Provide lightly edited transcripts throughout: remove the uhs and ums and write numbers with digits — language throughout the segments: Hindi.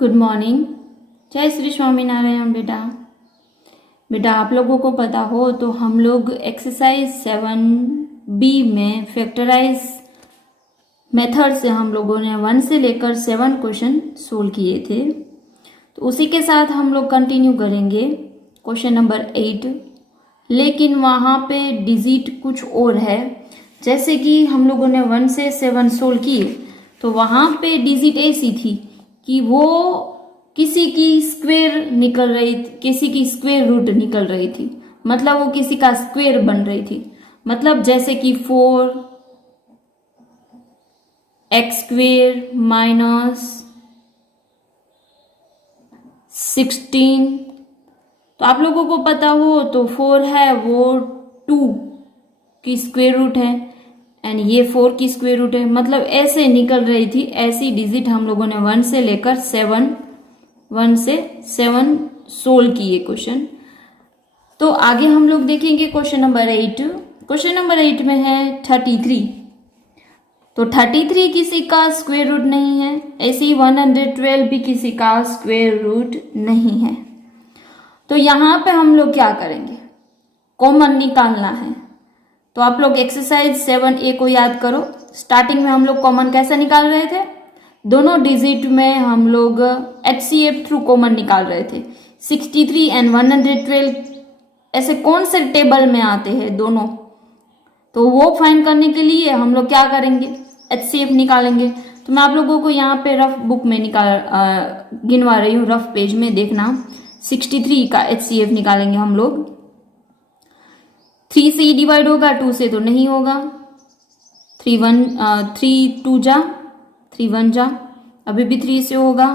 Good morning. जय श्री स्वामीनारायण। बेटा आप लोगों को पता हो तो हम लोग एक्सरसाइज 7B में फैक्टराइज मेथड से हम लोगों ने 1 से लेकर 7 क्वेश्चन सोल्व किए थे। तो उसी के साथ हम लोग कंटिन्यू करेंगे क्वेश्चन नंबर 8, लेकिन वहाँ पे डिजिट कुछ और है। जैसे कि हम लोगों ने 1 से 7 सोल्व किए तो वहाँ पे डिजिट ऐसी थी कि वो किसी की स्क्वायर निकल रही थी, किसी की स्क्वायर रूट निकल रही थी, मतलब वो किसी का स्क्वायर बन रही थी। मतलब जैसे कि 4x² माइनस 16। तो आप लोगों को पता हो तो 4 है वो 2 की स्क्वायर रूट है एंड ये 4 की स्क्वायर रूट है। मतलब ऐसे निकल रही थी। ऐसी डिजिट हम लोगों ने 1 से लेकर 7 सोल्व किए क्वेश्चन। तो आगे हम लोग देखेंगे क्वेश्चन नंबर 8। क्वेश्चन नंबर 8 में है 33। तो 33 किसी का स्क्वायर रूट नहीं है, ऐसे ही 112 भी किसी का स्क्वायर रूट नहीं है। तो यहाँ पे हम लोग क्या करेंगे, कॉमन निकालना है। तो आप लोग एक्सरसाइज 7A को याद करो। स्टार्टिंग में हम लोग कॉमन कैसे निकाल रहे थे, दोनों डिजिट में हम लोग HCF थ्रू कॉमन निकाल रहे थे। 63 एंड 112 ऐसे कौन से टेबल में आते हैं दोनों, तो वो फाइंड करने के लिए हम लोग क्या करेंगे, HCF निकालेंगे। तो मैं आप लोगों को यहाँ पे रफ बुक में गिनवा रही हूँ, रफ पेज में देखना। 63 का HCF निकालेंगे हम लोग। 3 से डिवाइड होगा, 2 से तो नहीं होगा। 3 2 जा, 3 1 जा, अभी भी 3 से होगा।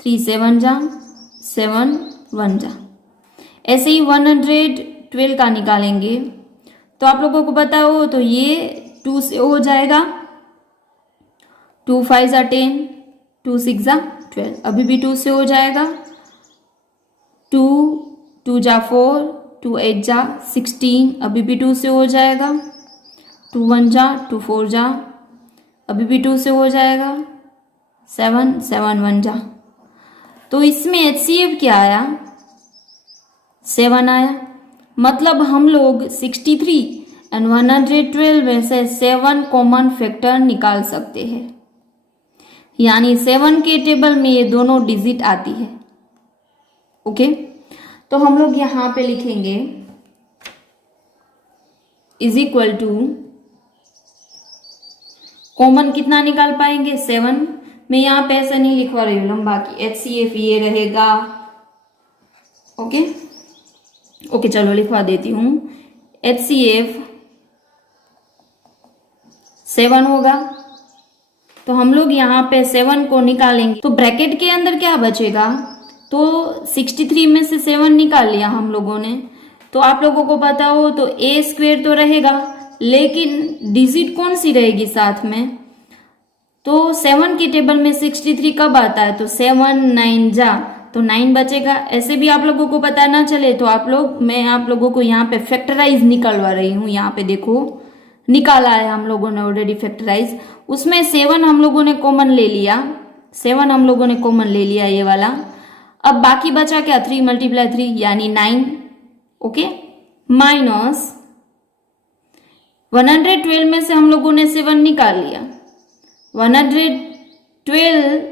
3 7 जा, 7 1 जा। ऐसे ही 112 का निकालेंगे। तो आप लोगों को पता हो तो ये 2 से हो जाएगा। 2 5 जा 10, 2 6 जा 12, अभी भी 2 से हो जाएगा। 2 2 जा 4, 2 8 जा 16, अभी भी 2 से हो जाएगा। 2 1 जा 2 4 जा, अभी भी 2 से हो जाएगा। 7 7 1 जा। तो इसमें HCF क्या आया, 7 आया। मतलब हम लोग 63 एंड 112 में से 7 कॉमन फैक्टर निकाल सकते हैं। यानी 7 के टेबल में ये दोनों डिजिट आती है। ओके, तो हम लोग यहां पे लिखेंगे इज इक्वल टू, कॉमन कितना निकाल पाएंगे 7। मैं यहां पे ऐसा नहीं लिखवा रही हूं लंबा की HCF ये रहेगा। ओके चलो लिखवा देती हूं। HCF 7 होगा। तो हम लोग यहाँ पे 7 को निकालेंगे तो ब्रैकेट के अंदर क्या बचेगा, तो 63 में से 7 निकाल लिया हम लोगों ने। तो आप लोगों को पता हो तो A² तो रहेगा, लेकिन डिजिट कौन सी रहेगी साथ में, तो 7 की टेबल में 63 कब आता है, तो 7 9 जा, तो 9 बचेगा। ऐसे भी आप लोगों को पता ना चले तो मैं आप लोगों को यहाँ पे फैक्टराइज निकलवा रही हूँ। यहाँ पे देखो निकाला है हम लोगों ने ऑलरेडी फैक्टराइज। उसमें 7 हम लोगों ने कॉमन ले लिया, 7 हम लोगों ने कॉमन ले लिया ये वाला। अब बाकी बचा क्या, 3 × 3 यानी 9। ओके, माइनस 112 में से हम लोगों ने 7 निकाल लिया। 112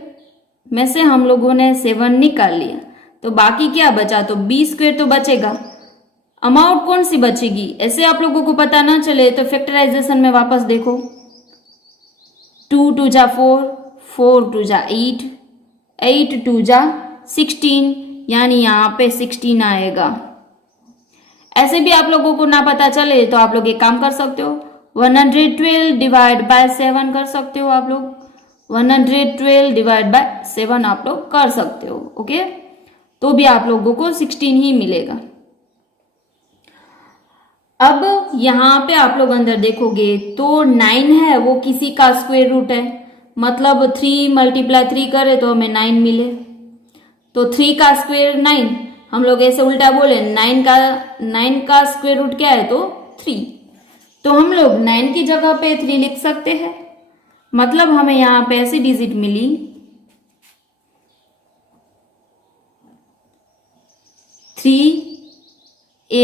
में से हम लोगों ने 7 निकाल लिया, तो बाकी क्या बचा, तो B² तो बचेगा। अमाउंट कौन सी बचेगी, ऐसे आप लोगों को पता ना चले तो फैक्टराइजेशन में वापस देखो। 2 2 जा 4, 4 2 जा 8, 8 2 जा 16, यानी यहाँ पे 16 आएगा। ऐसे भी आप लोगों को ना पता चले तो आप लोग एक काम कर सकते हो, 112 डिवाइड बाय 7 कर सकते हो आप लोग। 112 डिवाइड बाय 7 आप लोग कर सकते हो। ओके, तो भी आप लोगों को 16 ही मिलेगा। अब यहाँ पे आप लोग अंदर देखोगे तो 9 है वो किसी का स्क्वायर रूट है, मतलब 3 × 3 करे तो हमें 9 मिले। तो 3 का स्क्वायर 9, हम लोग ऐसे उल्टा बोले 9 का स्क्वायर रूट क्या है, तो 3। तो हम लोग 9 की जगह पे 3 लिख सकते हैं। मतलब हमें यहाँ पे ऐसी डिजिट मिली 3a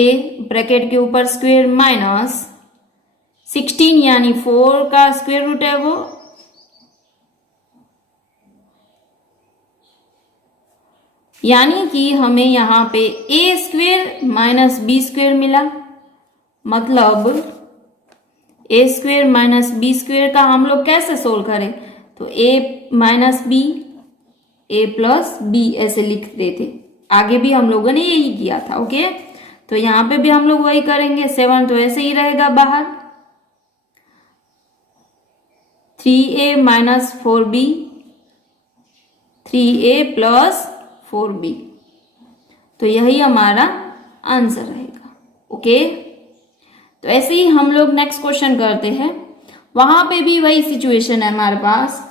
ब्रैकेट के ऊपर स्क्वेयर माइनस 16 यानी 4 का स्क्वेयर रूट है वो, यानी कि हमें यहाँ पे a square minus B square मिला। मतलब a square minus B square का हम लोग कैसे सोल्व करें, तो a minus B, a plus B ऐसे लिखते थे। आगे भी हम लोगों ने यही किया था। ओके, तो यहाँ पे भी हम लोग वही करेंगे। 7 तो ऐसे ही रहेगा बाहर, 3a minus 4b, 3a plus 4b, तो यही हमारा आंसर रहेगा। ओके, तो ऐसे ही हम लोग नेक्स्ट क्वेश्चन करते हैं। वहां पे भी वही सिचुएशन है हमारे पास,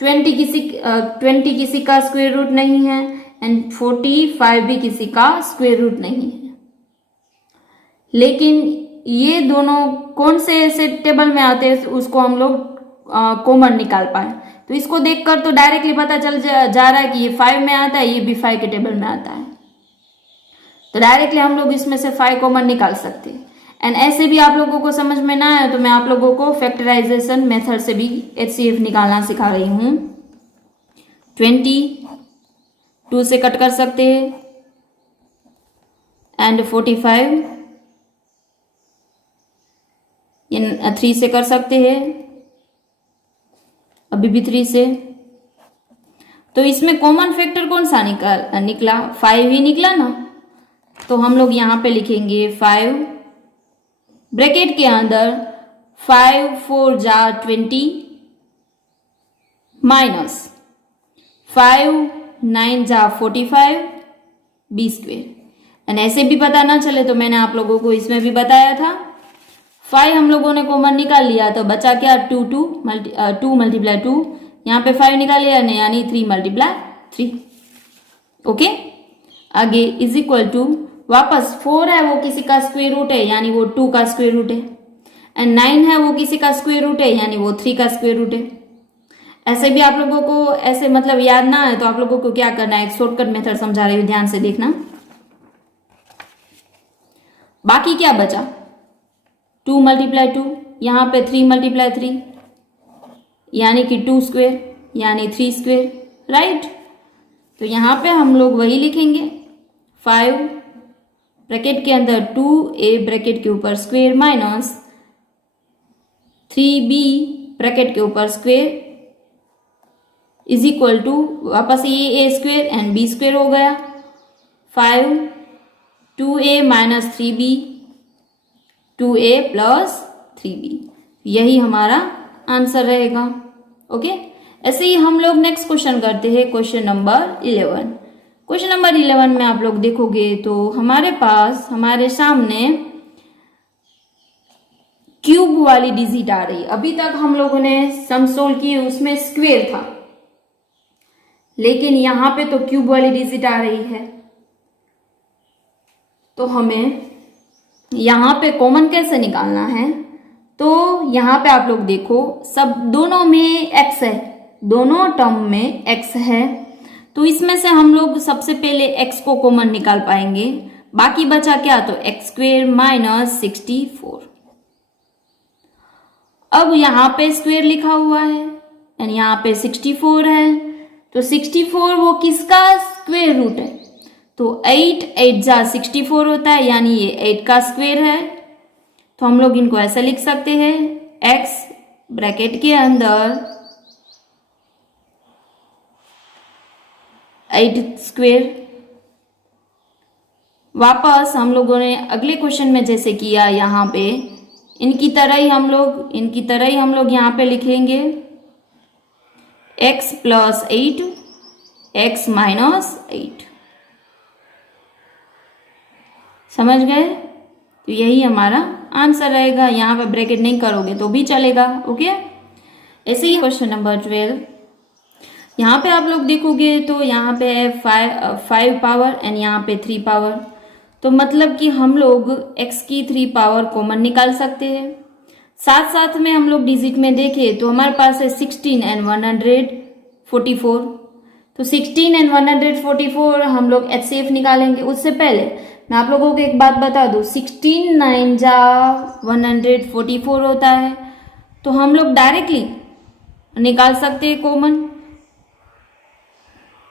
20 किसी का स्क्वायर रूट नहीं है एंड 45 भी किसी का स्क्वायर रूट नहीं है। लेकिन ये दोनों कौन से ऐसे टेबल में आते हैं उसको हम लोग कॉमन निकाल पाए। तो इसको देखकर तो डायरेक्टली पता चल जा रहा है कि ये 5 में आता है, ये भी 5 के टेबल में आता है। तो डायरेक्टली हम लोग इसमें से 5 कॉमन निकाल सकते हैं। एंड ऐसे भी आप लोगों को समझ में ना आए तो मैं आप लोगों को फैक्टराइजेशन मेथड से भी HCF निकालना सिखा रही हूं। 20 2 से कट कर सकते हैं एंड 45 3 से कर सकते हैं, अभी भी 3 से। तो इसमें कॉमन फैक्टर कौन सा निकला 5 ही निकला ना। तो हम लोग यहां पे लिखेंगे 5 ब्रैकेट के अंदर 5 4 जा 20 माइनस 5 9 जा 45 बी स्क्वेयर। एंड ऐसे भी पता ना चले तो मैंने आप लोगों को इसमें भी बताया था, 5 हम लोगों ने कॉमन निकाल लिया तो बचा क्या 2 मल्टीप्लाई 2, यहाँ पे 5 निकाल लिया यानी 3 मल्टीप्लाई 3। ओके, आगे इज इक्वल टू वापस 4 है वो किसी का स्क्वायर रूट है यानी वो 2 का स्क्वायर रूट है, एंड 9 है वो किसी का स्क्वायर रूट है यानी वो 3 का स्क्वायर रूट है। ऐसे भी आप लोगों को ऐसे मतलब याद ना है तो आप लोगों को क्या करना है, एक शॉर्टकट मेथड समझा रही हूँ, ध्यान से देखना। बाकी क्या बचा 2 मल्टीप्लाई 2, यहाँ पे 3 मल्टीप्लाई 3 यानी कि 2 स्क्वेयर यानी 3 स्क्वेयर, राइट। तो यहाँ पे हम लोग वही लिखेंगे 5 ब्रैकेट के अंदर 2a ब्रैकेट के ऊपर स्क्वेयर माइनस 3b ब्रैकेट के ऊपर स्क्वेयर इज इक्वल टू वापस ये a square and b square हो गया 5 2a minus 3b 2a plus 3b, यही हमारा आंसर रहेगा। ओके, ऐसे ही हम लोग नेक्स्ट क्वेश्चन करते हैं, क्वेश्चन नंबर 11। क्वेश्चन नंबर 11 में आप लोग देखोगे तो हमारे पास हमारे सामने क्यूब वाली डिजिट आ रही। अभी तक हम लोगों ने सम सोल्व किए उसमें स्क्वेयर था, लेकिन यहां पे तो क्यूब वाली डिजिट आ रही है। तो हमें यहां पे कॉमन कैसे निकालना है, तो यहां पे आप लोग देखो सब दोनों में x है, दोनों टर्म में x है, तो इसमें से हम लोग सबसे पहले x को कॉमन निकाल पाएंगे। बाकी बचा क्या, तो x स्क्वेयर माइनस 64। अब यहाँ पे स्क्वेयर लिखा हुआ है एंड यहाँ पे 64 है, तो 64 वो किसका स्क्वेयर रूट है, तो 8 8 जा 64 होता है यानी ये 8 का स्क्वेयर है। तो हम लोग इनको ऐसा लिख सकते हैं x ब्रैकेट के अंदर 8 स्क्वेयर। वापस हम लोगों ने अगले क्वेश्चन में जैसे किया यहाँ पे इनकी तरह ही हम लोग यहाँ पे लिखेंगे x प्लस 8 x माइनस 8। समझ गए, तो यही हमारा आंसर रहेगा। यहाँ पे ब्रैकेट नहीं करोगे तो भी चलेगा। ओके, ऐसे ही क्वेश्चन नंबर 12 यहाँ पे आप लोग देखोगे तो यहाँ पे है 5 पावर एंड यहाँ पे 3 पावर, तो मतलब कि हम लोग x की 3 पावर कॉमन निकाल सकते हैं। साथ साथ में हम लोग डिजिट में देखें तो हमारे पास है 16 एंड 144, तो 16 एंड 144 हम लोग HCF निकालेंगे। उससे पहले मैं आप लोगों को एक बात बता दूं, 16 9 जा 144 होता है, तो हम लोग डायरेक्टली निकाल सकते हैं कॉमन,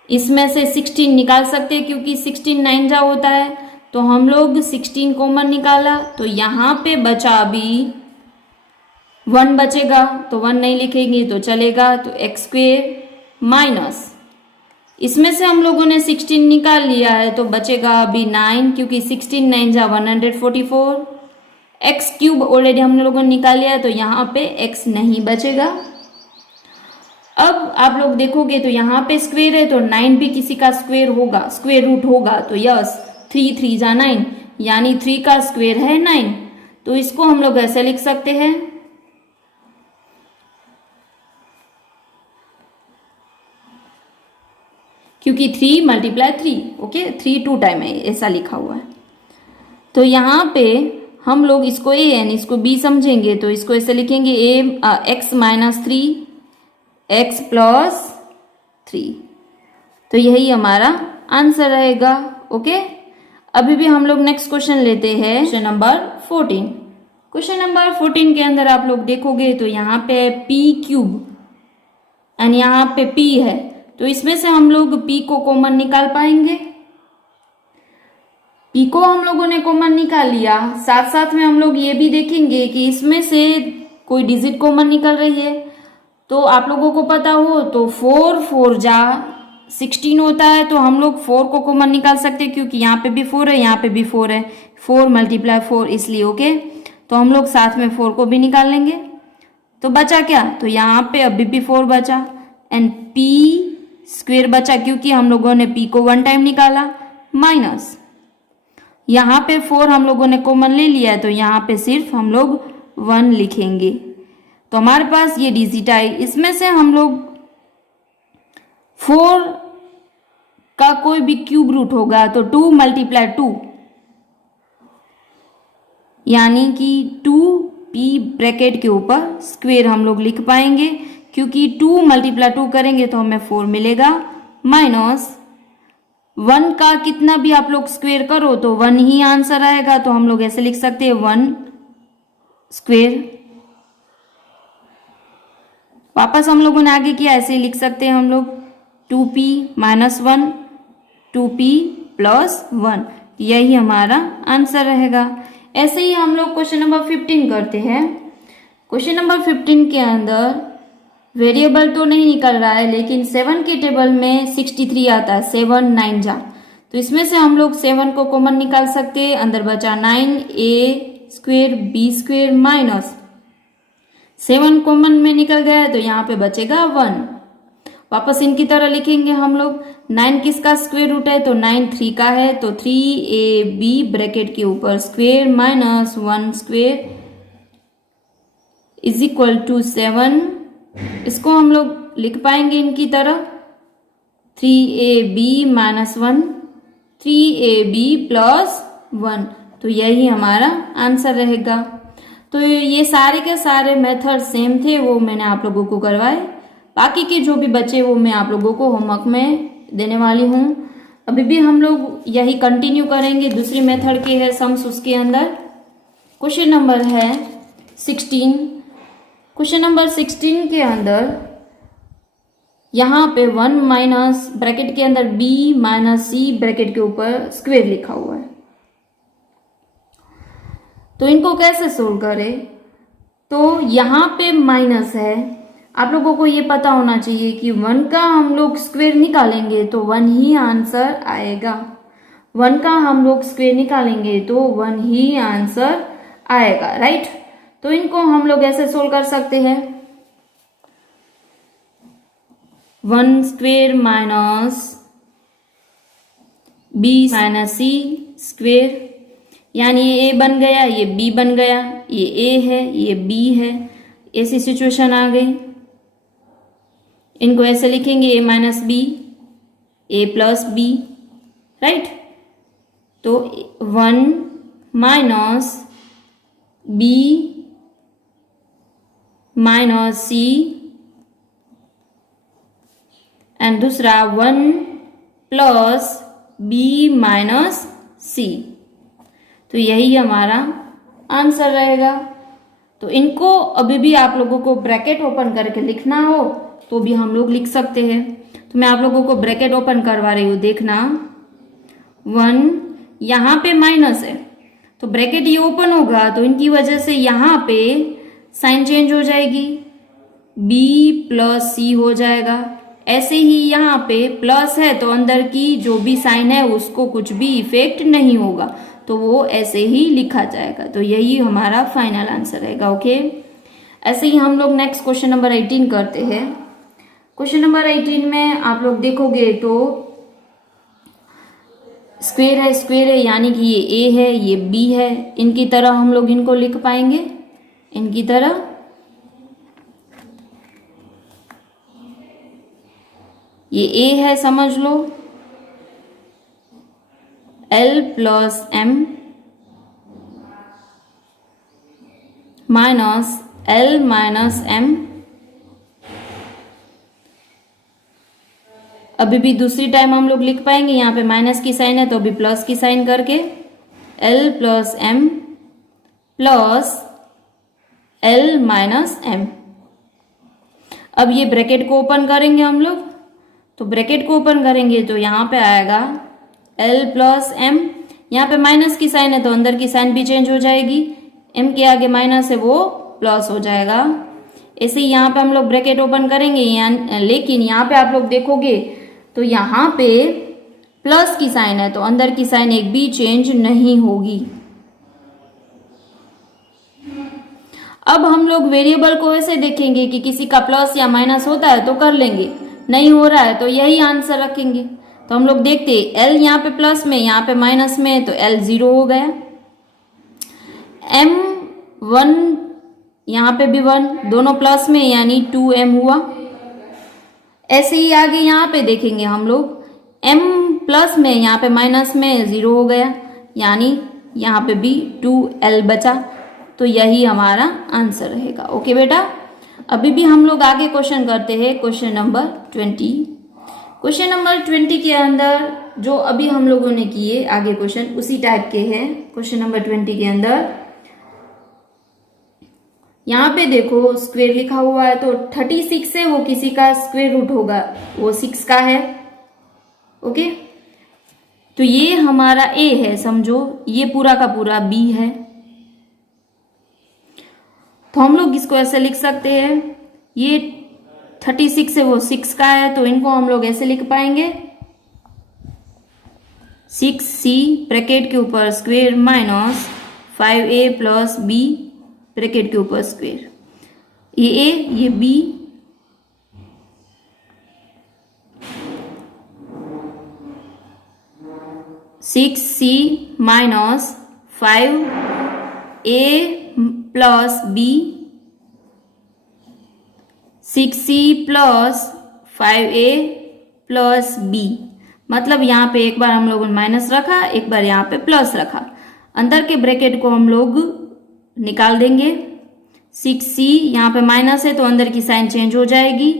इसमें से 16 निकाल सकते हैं क्योंकि 16 9 जा होता है, तो हम लोग 16 कॉमन निकाला, तो यहाँ पे बचा अभी 1 बचेगा, तो 1 नहीं लिखेंगे तो चलेगा, तो एक्स स्क्वेयर माइनस इसमें से हम लोगों ने 16 निकाल लिया है तो बचेगा अभी 9, क्योंकि 16 9 जा 144, एक्स क्यूब ऑलरेडी हम लोगों ने निकाल लिया है तो यहाँ पे एक्स नहीं बचेगा। अब आप लोग देखोगे तो यहाँ पे स्क्वेयर है तो 9 भी किसी का स्क्वेयर होगा, स्क्वेयर रूट होगा, तो यस 3 3 जा 9, यानी 3 का स्क्वेयर है 9, तो इसको हम लोग ऐसे लिख सकते हैं, क्योंकि 3 मल्टीप्लाई 3, ओके 3 2 टाइम है ऐसा लिखा हुआ है। तो यहाँ पे हम लोग इसको ए एन इसको बी समझेंगे, तो इसको ऐसे लिखेंगे एक्स माइनस 3 एक्स प्लस 3, तो यही हमारा आंसर रहेगा। ओके, अभी भी हम लोग नेक्स्ट क्वेश्चन लेते हैं, क्वेश्चन नंबर 14। क्वेश्चन नंबर 14 के अंदर आप लोग देखोगे तो यहाँ पे पी क्यूब एंड यहाँ पे पी है, तो इसमें से हम लोग p को कॉमन निकाल पाएंगे। p को हम लोगों ने कॉमन निकाल लिया, साथ साथ में हम लोग ये भी देखेंगे कि इसमें से कोई डिजिट कॉमन निकल रही है, तो आप लोगों को पता हो तो 4 4 जा 16 होता है, तो हम लोग 4 को कॉमन निकाल सकते हैं क्योंकि यहाँ पे भी 4 है, यहाँ पे भी 4 है, 4 मल्टीप्लाई 4 इसलिए। ओके, तो हम लोग साथ में 4 को भी निकाल लेंगे, तो बचा क्या, तो यहाँ पे अभी भी 4 बचा एंड p स्क्वेयर बचा क्योंकि हम लोगों ने p को 1 टाइम निकाला, माइनस यहाँ पे 4 हम लोगों ने कॉमन ले लिया है तो यहाँ पे सिर्फ हम लोग 1 लिखेंगे, तो हमारे पास ये डिजिट आई। इसमें से हम लोग 4 का कोई भी क्यूब रूट होगा तो 2 मल्टीप्लाई 2, यानी कि 2p ब्रैकेट के ऊपर स्क्वेयर हम लोग लिख पाएंगे, क्योंकि 2 मल्टीप्लाई 2 करेंगे तो हमें 4 मिलेगा, माइनस 1 का कितना भी आप लोग स्क्वेयर करो तो 1 ही आंसर आएगा, तो हम लोग ऐसे लिख सकते हैं 1 स्क्वेयर। वापस हम लोगों ने आगे किया, ऐसे ही लिख सकते हैं हम लोग 2p माइनस 1 2p प्लस 1, यही हमारा आंसर रहेगा। ऐसे ही हम लोग क्वेश्चन नंबर 15 करते हैं। क्वेश्चन नंबर 15 के अंदर वेरिएबल तो नहीं निकल रहा है, लेकिन 7 के टेबल में 63 आता है, 7 9 जा, तो इसमें से हम लोग 7 को कॉमन निकाल सकते हैं, अंदर बचा 9 a square b square minus 7 common में निकल गया है तो यहाँ पे बचेगा 1। वापस इनकी तरह लिखेंगे हम लोग, 9 किसका स्क्वेयर रूट है, तो 9 3 का है, तो 3ab ब्रैकेट के ऊपर square minus 1 square is equal to 7। इसको हम लोग लिख पाएंगे इनकी तरह 3ab माइनस 1 3ab प्लस 1, तो यही हमारा आंसर रहेगा। तो ये सारे के सारे मेथड सेम थे, वो मैंने आप लोगों को करवाए, बाकी के जो भी बचे वो मैं आप लोगों को होमवर्क में देने वाली हूँ। अभी भी हम लोग यही कंटिन्यू करेंगे, दूसरी मेथड की है सम्स, उसके अंदर क्वेश्चन नंबर है 16। क्वेश्चन नंबर 16 के अंदर यहाँ पे 1 माइनस ब्रैकेट के अंदर b माइनस c ब्रैकेट के ऊपर स्क्वेयर लिखा हुआ है, तो इनको कैसे सोल्व करें। तो यहाँ पे माइनस है, आप लोगों को ये पता होना चाहिए कि 1 का हम लोग स्क्वेयर निकालेंगे तो 1 ही आंसर आएगा, 1 का हम लोग स्क्वेयर निकालेंगे तो 1 ही आंसर आएगा, राइट। तो इनको हम लोग ऐसे सोल्व कर सकते हैं, 1 square minus b minus c square, यानी ये a बन गया, ये b बन गया, ये a है, ये b है, ऐसी सिचुएशन आ गई। इनको ऐसे लिखेंगे a minus b a plus b, right. तो 1 minus b minus c and दूसरा 1 प्लस बी माइनस सी। तो यही हमारा आंसर रहेगा। तो इनको अभी भी आप लोगों को ब्रैकेट ओपन करके लिखना हो तो भी हम लोग लिख सकते हैं। तो मैं आप लोगों को ब्रैकेट ओपन करवा रही हूँ, देखना 1, यहाँ पे माइनस है तो ब्रैकेट ये ओपन होगा तो इनकी वजह से यहाँ पे साइन चेंज हो जाएगी, b प्लस सी हो जाएगा। ऐसे ही यहाँ पे प्लस है तो अंदर की जो भी साइन है उसको कुछ भी इफेक्ट नहीं होगा, तो वो ऐसे ही लिखा जाएगा। तो यही हमारा फाइनल आंसर रहेगा। ओके, ऐसे ही हम लोग नेक्स्ट क्वेश्चन नंबर 18 करते हैं। क्वेश्चन नंबर 18 में आप लोग देखोगे तो स्क्वेयर है यानी कि ये ए है ये बी है, इनकी तरह हम लोग इनको लिख पाएंगे, इनकी तरह। ये ए है समझ लो, L plus M minus L minus M। अभी भी दूसरी टाइम हम लोग लिख पाएंगे, यहाँ पे माइनस की साइन है तो अभी प्लस की साइन करके L plus M plus L minus M। अब ये ब्रैकेट को ओपन करेंगे हम लोग, तो ब्रैकेट को ओपन करेंगे तो यहाँ पे आएगा L प्लस M। यहाँ पे माइनस की साइन है तो अंदर की साइन भी चेंज हो जाएगी, M के आगे माइनस है वो प्लस हो जाएगा। ऐसे ही यहाँ पे हम लोग ब्रैकेट ओपन करेंगे, लेकिन यहाँ पे आप लोग देखोगे तो यहाँ पे प्लस की साइन है तो अंदर की साइन एक भी चेंज नहीं होगी। अब हम लोग वेरिएबल को ऐसे देखेंगे कि किसी का प्लस या माइनस होता है तो कर लेंगे, नहीं हो रहा है तो यही आंसर रखेंगे। तो हम लोग देखते हैं L यहाँ पे प्लस में यहाँ पे माइनस में तो L 0 हो गया, M 1 यहाँ पे भी 1, दोनों प्लस में यानी 2M हुआ। ऐसे ही आगे यहाँ पे देखेंगे हम लोग M प्लस में यहाँ पे माइनस में 0 हो गया, यानी यहाँ पे भी 2L बचा। तो यही हमारा आंसर रहेगा। ओके बेटा, अभी भी हम लोग आगे क्वेश्चन करते हैं, क्वेश्चन नंबर 20। क्वेश्चन नंबर 20 के अंदर जो अभी हम लोगों ने किए आगे क्वेश्चन उसी टाइप के हैं। क्वेश्चन नंबर 20 के अंदर यहाँ पे देखो स्क्वायर लिखा हुआ है तो 36 है वो किसी का स्क्वायर रूट होगा, वो 6 का है। ओके, तो ये हमारा A है समझो, ये पूरा का पूरा B है। तो हम लोग इसको ऐसे लिख सकते हैं, ये 36 है वो 6 का है तो इनको हम लोग ऐसे लिख पाएंगे 6C ब्रैकेट के ऊपर square minus 5A plus B bracket के ऊपर स्क्वायर। ये A ये B, six C minus 5A plus B, 6C plus 5A plus B। मतलब यहाँ पे एक बार हम लोगों ने माइनस रखा, एक बार यहाँ पे प्लस रखा। अंदर के ब्रैकेट को हम लोग निकाल देंगे। 6C यहाँ पे माइनस है तो अंदर की साइन चेंज हो जाएगी,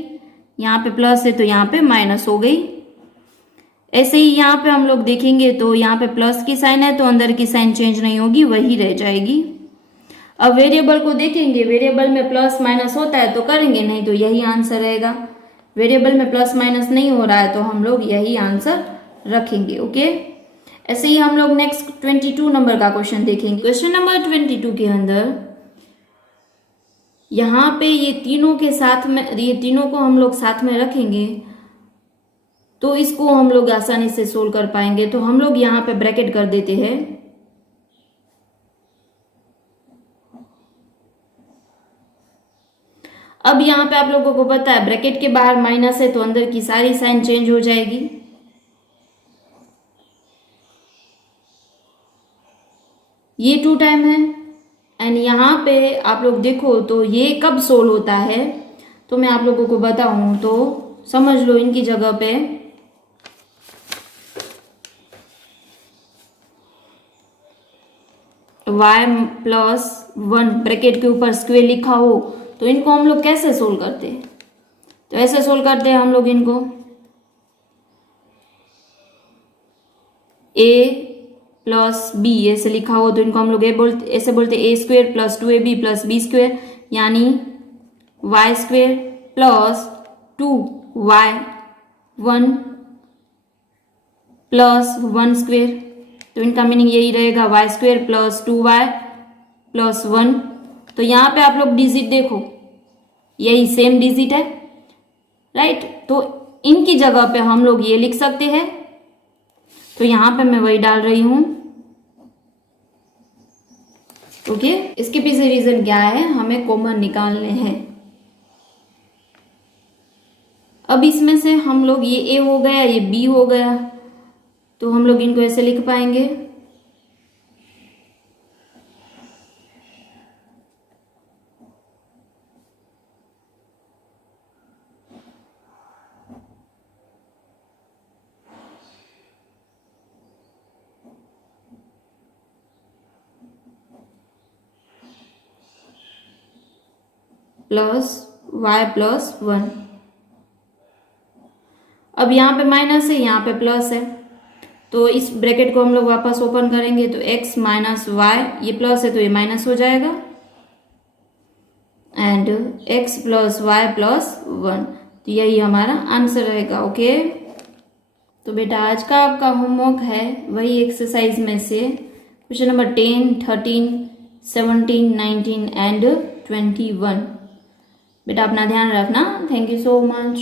यहाँ पे प्लस है तो यहाँ पे माइनस हो गई। ऐसे ही यहाँ पे हम लोग देखेंगे तो यहाँ पे प्लस की साइन है तो अंदर की साइन चेंज नहीं होगी, वही रह जाएगी। अब वेरिएबल को देखेंगे, वेरिएबल में प्लस माइनस होता है तो करेंगे, नहीं तो यही आंसर रहेगा। वेरिएबल में प्लस माइनस नहीं हो रहा है तो हम लोग यही आंसर रखेंगे। ओके, ऐसे ही हम लोग नेक्स्ट 22 नंबर का क्वेश्चन देखेंगे। क्वेश्चन नंबर 22 के अंदर यहाँ पे ये तीनों के साथ में, ये तीनों को हम लोग साथ में रखेंगे तो इसको हम लोग आसानी से सोल्व कर पाएंगे। तो हम लोग यहाँ पे ब्रैकेट कर देते हैं। अब यहाँ पे आप लोगों को पता है ब्रैकेट के बाहर माइनस है तो अंदर की सारी साइन चेंज हो जाएगी। ये 2 टाइम है एंड यहाँ पे आप लोग देखो तो ये कब सोल्व होता है तो मैं आप लोगों को बताऊं तो समझ लो। इनकी जगह पे y प्लस 1 ब्रैकेट के ऊपर स्क्वायर लिखा हो तो इनको हम लोग कैसे सोल्व करते हैं, तो ऐसे सोल्व करते हैं हम लोग इनको। ए प्लस बी ऐसे लिखा हो तो इनको हम लोग ऐसे बोलते a square plus 2ab plus b square, यानी y square plus 2y1 plus 1 square. तो इनका मीनिंग यही रहेगा Y square plus 2y plus 1। तो यहाँ पे आप लोग डिजिट देखो, यही सेम डिजिट है, राइट। तो इनकी जगह पे हम लोग ये लिख सकते हैं, तो यहाँ पे मैं वही डाल रही हूं। ओके, इसके पीछे रीजन क्या है, हमें कॉमन निकालने हैं। अब इसमें से हम लोग ये ए हो गया, ये बी हो गया, तो हम लोग इनको ऐसे लिख पाएंगे, प्लस y प्लस 1। अब यहाँ पे माइनस है, यहाँ पे प्लस है, तो इस ब्रैकेट को हम लोग वापस ओपन करेंगे तो x माइनस वाई, ये प्लस है तो ये माइनस हो जाएगा, and x plus Y plus 1। तो यही हमारा आंसर रहेगा। ओके, तो बेटा आज का आपका होमवर्क है वही एक्सरसाइज में से क्वेश्चन नंबर 10, 13, 17, 19 एंड 21। बेटा अपना ध्यान रखना। Thank you so much.